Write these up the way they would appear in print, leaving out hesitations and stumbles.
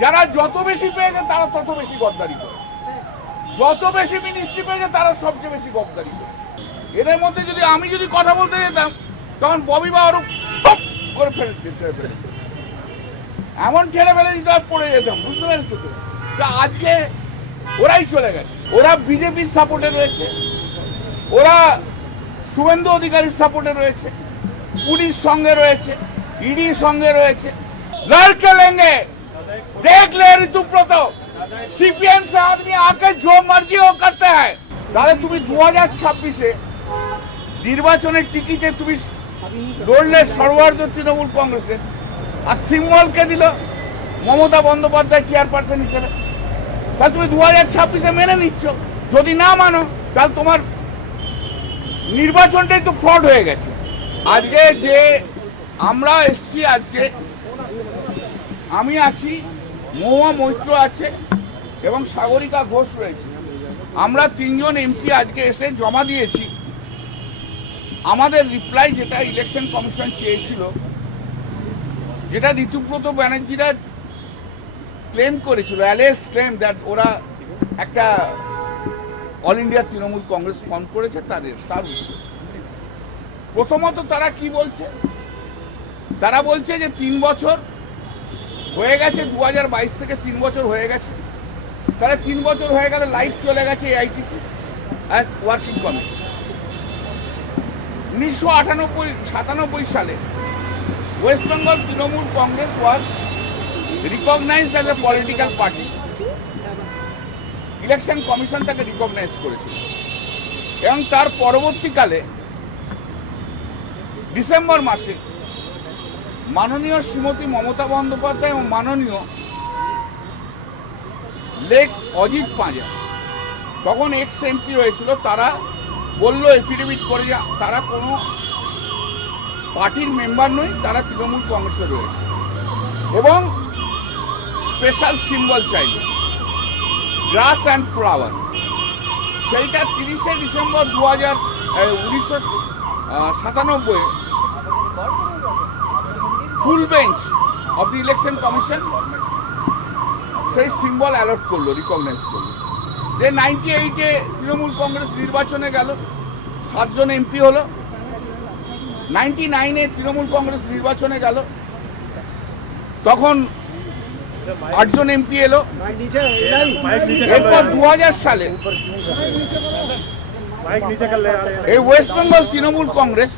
যারা যত বেশি পেয়েছে তারা তত বেশি গদ্দারি করে, যত বেশি মিনিস্ট্রি পেয়েছে তারা সবচেয়ে বেশি গদ্দারি করে। এদের মধ্যে যদি আমি কথা বলতে যেতাম তখন ববি বা ওরকম করে ফেলে এমন ঠেলে ফেলে দিতে পড়ে যেতাম, বুঝতে পেরেছো তো? আজকে ওরাই চলে গেছে, ওরা বিজেপির সাপোর্টে রয়েছে, ওরা শুভেন্দু অধিকারীর সাপোর্টে রয়েছে, পুলিশ সঙ্গে রয়েছে, ইডির সঙ্গে রয়েছে। লড়কে লেंगे, देख ले ऋतुव्रत, सीपीएम से आदमी आके जो मर्जी वो करते हैं। তাহলে তুমি 2026-এ নির্বাচনের টিকিটে তুমি লড়লে সর্বভারতীয় তৃণমূল কংগ্রেসের, আর সিম্বলকে দিল মমতা বন্দ্যোপাধ্যায় চেয়ারপারসন হিসেবে। তাহলে তুমি 2026-এ মেনে নিচ্ছ। যদি না মানো তাহলে তোমার নির্বাচনটাই তো ফ্রড হয়ে গেছে। আজকে যে আমরা এসছি, আজকে আমি আছি, মহুয়া মৈত্র আছে এবং সাগরিকা ঘোষ রয়েছে। আমরা 3 জন এমপি আজকে এসে জমা দিয়েছি আমাদের রিপ্লাই, যেটা ইলেকশন কমিশন চেয়েছিল, যেটা ঋতুব্রত ব্যানার্জিরা ক্লেম করেছিল, অ্যালেজ ক্লেম দ্যাট ওরা একটা all India Trinamool Congress form করেছে তার প্রথমত তারা কি বলছে? তারা বলছে যে 3 বছর হয়ে গেছে, 2022 থেকে 3 বছর হয়ে গেছে। তাহলে 3 বছর হয়ে গেলে লাইফ চলে গেছে এআইটিসি আর ওয়ার্কিং কমিটি। 1997 সালে West Bengal Trinamool Congress was recognised as a political party. Election commission তাকে রিকগনাইজ করেছিল এবং তার পরবর্তীকালে ডিসেম্বর মাসে মাননীয় শ্রীমতী মমতা বন্দ্যোপাধ্যায় এবং মাননীয় লেক অজিত পাঁজা, তখন এক্স এমপি হয়েছিল, তারা বলল এফিডেভিট করে যে তারা কোনো পার্টির মেম্বার নয়, তারা তৃণমূল কংগ্রেসে রয়েছে এবং স্পেশাল সিম্বল চাইল গ্রাস অ্যান্ড ফ্লাওয়ার। সেইটা 30শে December 1997 full bench of the election commission সেই সিম্বল অ্যালট করলো, রিকগনাইজ করলো। যে 98-এ তৃণমূল কংগ্রেস নির্বাচনে গেল, 7 জন এমপি হলো। 99-এ তৃণমূল কংগ্রেস নির্বাচনে গেল, তখন 8 জন এমপি এলো। এরপর 2000 সালে এই ওয়েস্ট বেঙ্গল তৃণমূল কংগ্রেস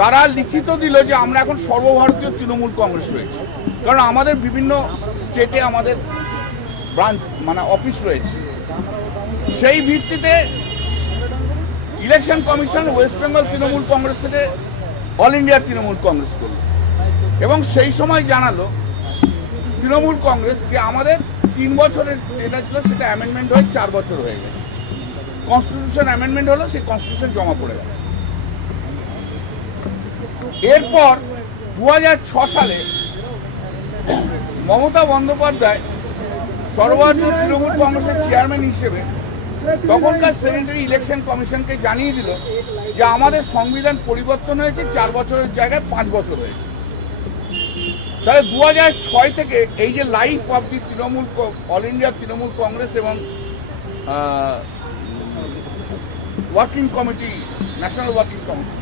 তারা লিখিত দিল যে আমরা এখন সর্বভারতীয় তৃণমূল কংগ্রেস রয়েছে, কারণ আমাদের বিভিন্ন স্টেটে আমাদের ব্রাঞ্চ মানে অফিস রয়েছে। সেই ভিত্তিতে election commission West Bengal Trinamool Congress থেকে অল ইন্ডিয়া তৃণমূল কংগ্রেস করল এবং সেই সময় জানালো তৃণমূল কংগ্রেস যে আমাদের 3 বছরের যেটা ছিল সেটা অ্যামেন্ডমেন্ট হয়ে 4 বছর হয়ে গেছে। কনস্টিটিউশন অ্যামেন্ডমেন্ট হলো, সেই কনস্টিটিউশন জমা পড়ে গেল। এরপর 2006 সালে মমতা বন্দ্যোপাধ্যায় সর্বভারতীয় তৃণমূল কংগ্রেসের চেয়ারম্যান হিসেবে তখনকার সেক্রেটারি ইলেকশন কমিশনকে জানিয়ে দিল যে আমাদের সংবিধান পরিবর্তন হয়েছে, 4 বছরের জায়গায় 5 বছর হয়েছে। তাহলে 2006 থেকে এই যে life of the Trinamool all India Trinamool Congress এবং working committee, national working committee,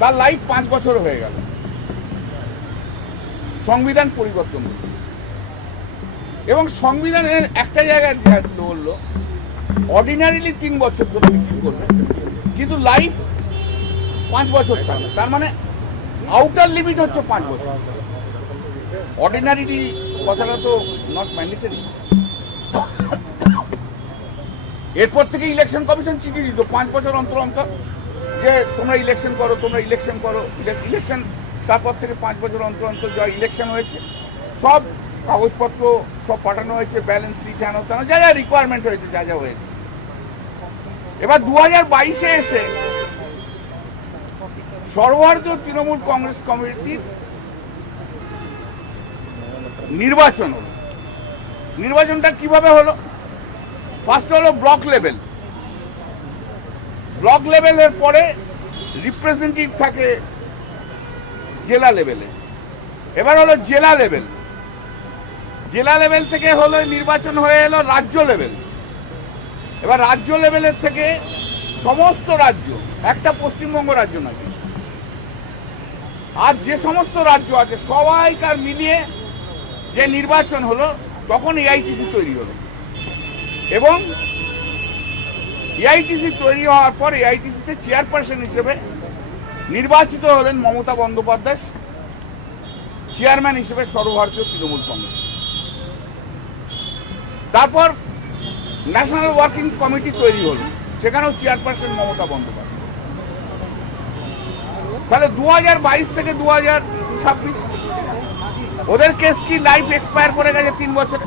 তার লাইফ 5 বছর হয়ে গেল সংবিধান পরিবর্তন। এবং সংবিধানের একটা জায়গায় বললো অর্ডিনারিলি 3 বছর ধরে বিক্রি করবে, কিন্তু লাইফ 5 বছর থাকবে। তার মানে আউটার লিমিট হচ্ছে 5 বছর। অর্ডিনারি কথাটা তো নট ম্যান্ডেটরি। এরপর থেকে ইলেকশন কমিশন চিঠি দিত 5 বছর অন্তর অন্তর যে তোমরা ইলেকশন করো, তোমরা ইলেকশন করো। ইলেকশন তারপর থেকে 5 বছর অন্তর অন্তর যা ইলেকশন হয়েছে সব কাগজপত্র সব পাঠানো হয়েছে, ব্যালেন্স শিট, হেন তেন যা যা রিকোয়ারমেন্ট হয়েছে, যা যা হয়েছে। এবার 2022-এ এসে সর্বভারতীয় তৃণমূল কংগ্রেস কমিটির নির্বাচন হলো। নির্বাচনটা কিভাবে হলো? ফার্স্ট হলো ব্লক লেভেল। ব্লক লেভেলের পরে রিপ্রেজেন্টেটিভ থাকে জেলা লেভেলে। এবার হলো জেলা লেভেল। জেলা লেভেল থেকে হলো নির্বাচন হয়ে এলো রাজ্য লেভেল। এবার রাজ্য লেভেলের থেকে সমস্ত রাজ্য, একটা পশ্চিমবঙ্গ রাজ্য নয়, আর যে সমস্ত রাজ্য আছে সবাইকার মিলিয়ে যে নির্বাচন হলো, তখন এআইটিসি তৈরি হলো। এবং এআইটিসি তৈরি হওয়ার পর এআইটিসিতে চেয়ারপারসন হিসেবে নির্বাচিত হলেন মমতা বন্দ্যোপাধ্যায়, চেয়ারম্যান হিসেবে সর্বভারতীয় তৃণমূল কংগ্রেস। তারপর ন্যাশনাল ওয়ার্কিং কমিটি তৈরি হলো, সেখানেও চেয়ারপারসন মমতা বন্দ্যোপাধ্যায়। তাহলে 2022 থেকে 2026 ওদের কেস কি লাইফ এক্সপায়ার করে গেছে 3 বছরে?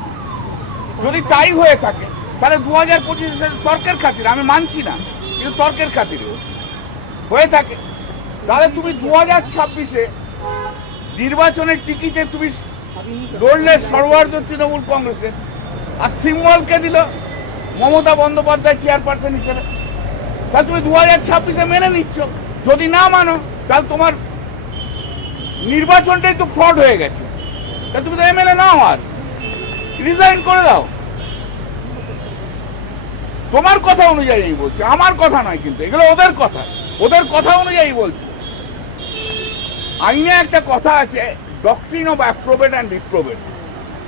যদি তাই হয়ে থাকে তাহলে 2025 তর্কের খাতিরে, আমি মানছি না, কিন্তু তর্কের খাতিরে হয়ে থাকে, তাহলে তুমি 2026-এ নির্বাচনের টিকিটে তুমি লড়লে সর্বভারতীয় তৃণমূল কংগ্রেসের, আর সিম্বলকে দিল মমতা বন্দ্যোপাধ্যায় চেয়ারপারসন হিসেবে। তাহলে তুমি 2026-এ মেনে নিচ্ছ। যদি না মানো তাহলে তোমার নির্বাচনটাই তো ফ্রড হয়ে গেছে। তাহলে তুমি তো এমএলএ নাও, আর রিজাইন করে দাও। তোমার কথা অনুযায়ী আমি বলছি, আমার কথা নয়, কিন্তু এগুলো ওদের কথা অনুযায়ী বলছি। আইনে একটা কথা আছে, doctrine of approbate and reprobate.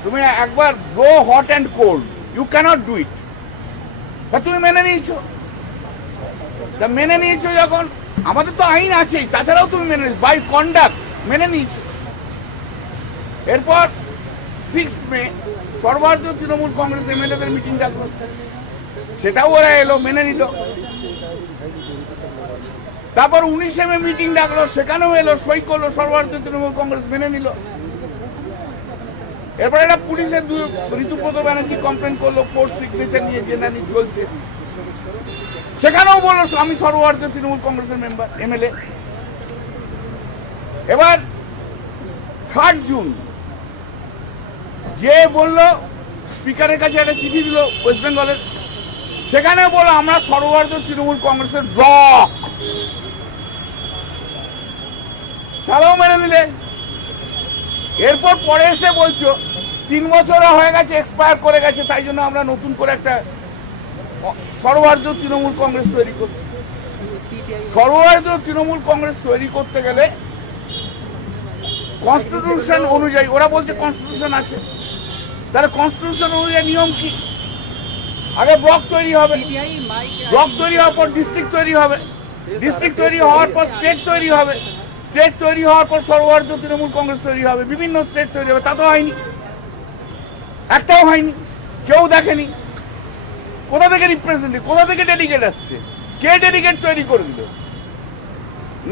তুমি একবার go hot and cold, you cannot do it. তুমি মেনে নিয়েছো, যখন আমাদের তো আইন আছেই, তাছাড়াও তুমি মেনে নিয়েছো, বাই কন্ডাক্ট মেনে নিয়েছো। এরপর 6 মে সর্বভারতীয় তৃণমূল কংগ্রেস এমএলএদের মিটিং ডাকলো, সেটাও ওরা এলো, মেনে নিল। তারপর 19 মে মিটিং ডাকলো, সেখানেও এলো, সই করলো, সর্বভারতীয় তৃণমূল কংগ্রেস মেনে নিল। এরপর এটা পুলিশের ঋতুব্রত ব্যানার্জি কমপ্লেন করলো, 4 সিগনেচার নিয়ে জেনানি চলছে, সেখানেও বললো আমি সর্বভারতীয় তৃণমূল কংগ্রেসের মেম্বার, এমএলএ। এবার 3 জুন যে বললো, স্পিকারের কাছে একটা চিঠি দিল ওয়েস্ট বেঙ্গলের, সেখানে বললো আমরা সর্বভারতীয় তৃণমূল কংগ্রেসের ব্লক, তারাও মেনে নিলে। এরপর পরে এসে বলছো 3 বছর হয়ে গেছে, এক্সপায়ার করে গেছে, তাই জন্য আমরা নতুন করে একটা সর্বভারতীয় তৃণমূল কংগ্রেস তৈরি করছি। সর্বভারতীয় তৃণমূল কংগ্রেস তৈরি করতে গেলে কনস্টিটিউশন অনুযায়ী, ওরা বলছে কনস্টিটিউশন আছে, তাহলে কনস্টিটিউশন অনুযায়ী নিয়ম কি? আগে ব্লক তৈরি হবে, ব্লক তৈরি হওয়ার পর ডিস্ট্রিক্ট তৈরি হবে, ডিস্ট্রিক্ট তৈরি হওয়ার পর স্টেট তৈরি হবে, স্টেট তৈরি হওয়ার পর সর্বভারতীয় তৃণমূল কংগ্রেস তৈরি হবে, বিভিন্ন স্টেট তৈরি হবে। তা তো হয়নি, একটাও হয়নি, কেউ দেখেনি। কোথা থেকে রিপ্রেজেন্টেটিভ, কোথা থেকে ডেলিগেট আসছে, কে ডেলিগেট তৈরি করে দিল?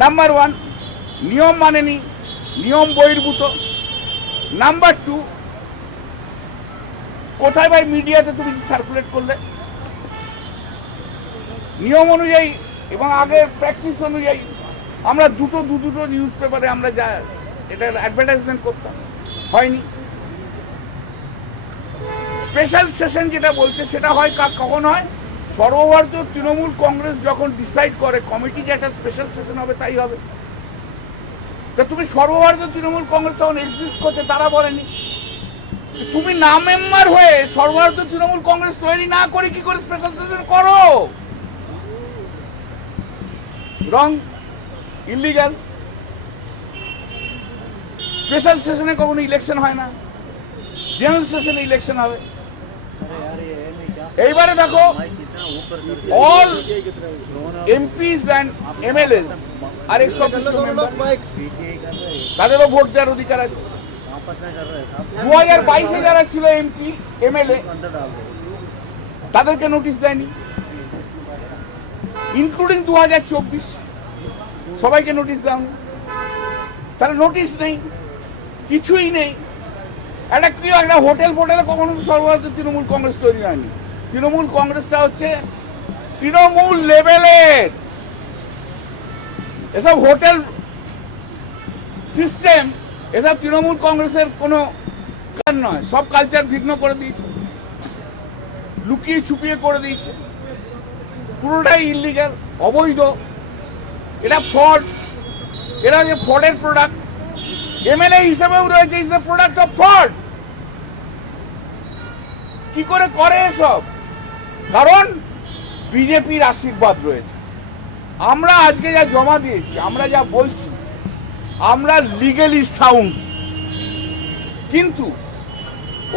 নাম্বার 1, নিয়ম মানেনি, নিয়ম বহির্ভূত। নাম্বার 2, কোথায় ভাই মিডিয়াতে তুমি সার্কুলেট করলে? নিয়ম অনুযায়ী এবং আগের প্র্যাকটিস অনুযায়ী আমরা দুটো নিউজ পেপারে আমরা যা এটা অ্যাডভার্টাইজমেন্ট করতাম, হয়নি। স্পেশাল সেশন যেটা বলছে সেটা হয় কখন হয়? সর্বভারতীয় তৃণমূল কংগ্রেস যখন ডিসাইড করে কমিটি যে একটা স্পেশাল সেশন হবে, তাই হবে। তা তুমি সর্বভারতীয় তৃণমূল কংগ্রেস তখন এক্সিস্ট করছে, তারা বলেনি। তুমি না মেম্বার হয়ে সর্বভারতীয় তৃণমূল কংগ্রেস তৈরি না করে কি করে স্পেশাল সেশন করো? রং, ইলিগাল। স্পেশাল সেশনে কখনো ইলেকশন হয় না, জেনারেল সেশনে ইলেকশন হবে। এইবারে দেখো, অল এমপিস অ্যান্ড এমএলএস আর এক্স অফিসিয়াল মেম্বার, তাদেরও ভোট দেওয়ার অধিকার আছে। 2022-এ যারা ছিল এমপি এমএলএ, তাদেরকে নোটিশ দেয়নি, ইনক্লুডিং 2024 সবাইকে নোটিশ দেওয়া। তাহলে নোটিশ নেই, কিছুই নেই। একটা হোটেলে কখনো সর্বভারতীয় তৃণমূল কংগ্রেস তৈরি হয়নি। তৃণমূল কংগ্রেসটা হচ্ছে তৃণমূল লেভেলের, এসব হোটেল সিস্টেম, এসব তৃণমূল কংগ্রেসের কোনো কাজ নয়। সব কালচার বিঘ্ন করে দিয়েছে, লুকিয়ে ছুপিয়ে করে দিয়েছে, পুরোটাই ইলিগাল, অবৈধ। এটা ফ্রড, এরা যে ফ্রডের প্রোডাক্ট। এমএলএ হিসেবেও রয়েছে, is the product of fraud. কি করে এসব? কারণ বিজেপির আশীর্বাদ রয়েছে। আমরা আজকে যা জমা দিয়েছি, আমরা যা বলছি, আমরা লিগ্যালি সাউন্ড, কিন্তু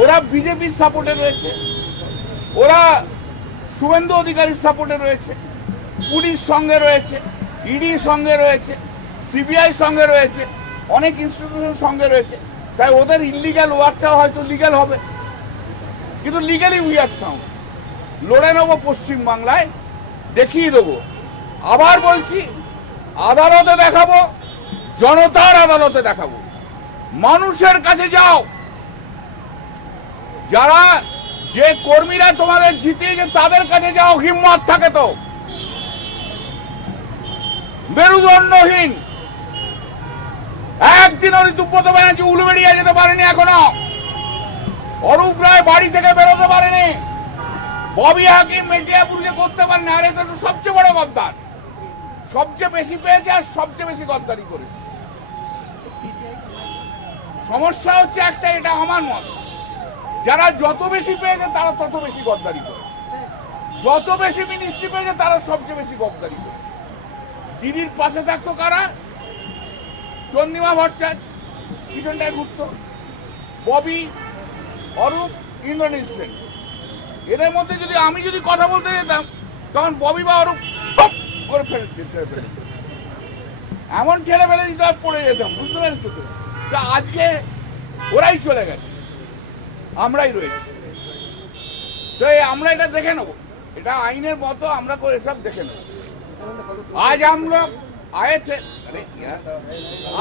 ওরা বিজেপির সাপোর্টে রয়েছে, ওরা শুভেন্দু অধিকারীর সাপোর্টে রয়েছে, পুলিশ সঙ্গে রয়েছে, ইডি সঙ্গে রয়েছে, সিবিআই সঙ্গে রয়েছে, অনেক ইনস্টিটিউশন সঙ্গে রয়েছে। তাই ওদের ইলিগাল ওয়ার্কটাও হয়তো লিগ্যাল হবে, কিন্তু লিগ্যালি উই আর সাউন্ড। লড়ে নেবো পশ্চিমবাংলায়, দেখিয়ে দেবো। আবার বলছি, আদালতে দেখাবো, জনতার আদালতে দেখাবো, মানুষের কাছে যাও। যারা যে কর্মীরা তোমাদের জিতিয়েছে তাদের কাছে যাও, হিম্মত থাকে তো। মেরুদণ্ডহীন একদিনও ঋতুব্রত ব্যানার্জি উলুবেড়িয়া যেতে পারেনি এখনো, অরূপ রায় বাড়ি থেকে বেরোতে পারেনি, ববি হাকিম মেটিয়াপুরকে করতে পারেনি। আর এটা তো সবচেয়ে বড় গদ্দার, সবচেয়ে বেশি পেয়েছে আর সবচেয়ে বেশি গদ্দারি করেছে। সমস্যা হচ্ছে একটা, এটা আমার মত, যারা যত বেশি পেয়েছে তারা তত বেশি গদ্দারি করে, যত বেশি মিনিস্ট্রি পেয়েছে তারা সবচেয়ে বেশি গদ্দারি করে। দিদির পাশে থাকতো কারা? চন্দ্রিমা ভট্টাচার্য পিছনটায় ঘুরতো, ববি, অরূপ, ইন্দ্রনীল সেন। এদের মধ্যে যদি আমি কথা বলতে যেতাম, তখন ববি বা অরূপ করে এমন ঠেলে ফেলে দিতে পড়ে যেতাম, বুঝতে পেরেছো তো? তা আজকে ওরাই চলে গেছে, আমরাই রয়েছি। তো আমরা এটা দেখে নেবো, এটা আইনের মতো আমরা করে সব দেখে নেবো। आज हम लोग आए थे, अरे यार,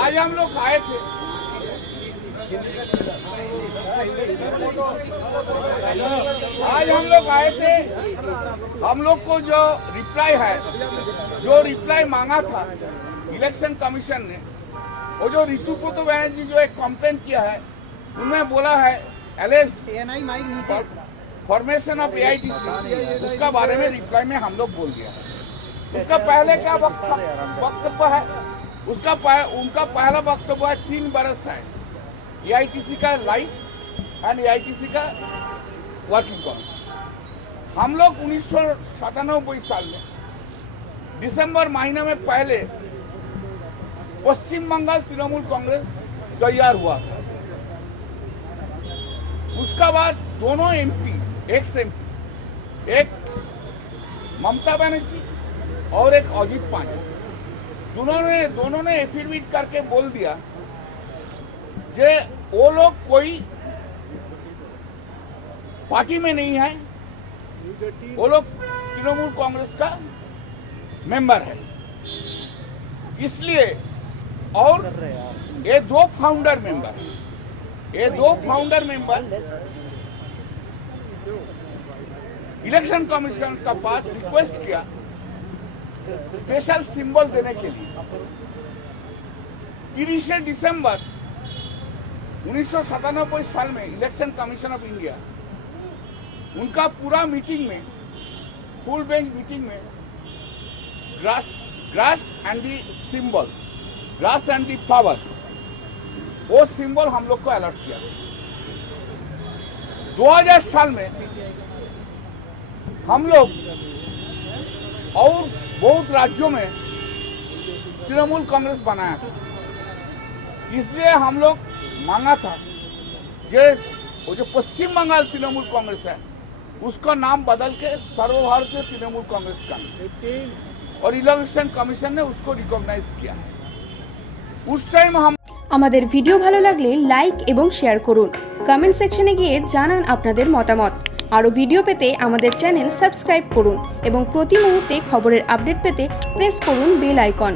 आज हम लोग आए थे, हम लोग को जो रिप्लाई मांगा था इलेक्शन कमीशन ने, वो जो ऋतुब्रत बैनर्जी जो एक कंप्लेंट किया है, उन्होंने बोला है एलएस फॉर्मेशन ऑफ एआईटीसी, उसका बारे में रिप्लाई में हम लोग बोल दिया। उसका पहले क्या वक्तव्य है? उनका पहला वक्तव्य है 3 बरस है एआईटीसी का लाइफ एंड एआईटीसी का वर्किंग कॉन्ट्रैक्ट। हम लोग 1997 साल में दिसंबर महीने में पहले पश्चिम बंगाल तृणमूल कांग्रेस तैयार हुआ था। उसका बाद दोनों एमपी, एक्स एमपी, एक ममता बनर्जी और एक अजीत पांडे, दोनों ने एफिडेविट करके बोल दिया कि वो लोग कोई पार्टी में नहीं है, वो लोग तृणमूल कांग्रेस का मेंबर है। इसलिए और ये दो फाउंडर मेंबर इलेक्शन कमीशन का पास रिक्वेस्ट किया स्पेशल सिंबल देने के लिए। 30 दिसंबर 1997 साल में इलेक्शन कमीशन ऑफ इंडिया, उनका पूरा मीटिंग में, फुल बेंच मीटिंग में grass and the symbol, grass and the power, वो सिंबल हम लोग को अलॉट किया। 2000 साल में हम लोग और बहुत राज्यों में तृणमूल कांग्रेस बनाया था। इसलिए हम लोग मांगा था कि वो जो पश्चिम बंगाल तृणमूल कांग्रेस है उसका नाम बदल के सर्वभारतीय तृणमूल कांग्रेस का, और इलेक्शन कमीशन ने उसको रिकॉग्नाइज किया है। उस टाइम हम আমাদের ভিডিও ভালো লাগলে লাইক এবং শেয়ার করুন, কমেন্ট সেকশনে গিয়ে জানান আপনাদের মতামত। আরও ভিডিও পেতে আমাদের চ্যানেল সাবস্ক্রাইব করুন এবং প্রতি মুহূর্তে খবরের আপডেট পেতে প্রেস করুন বেল আইকন।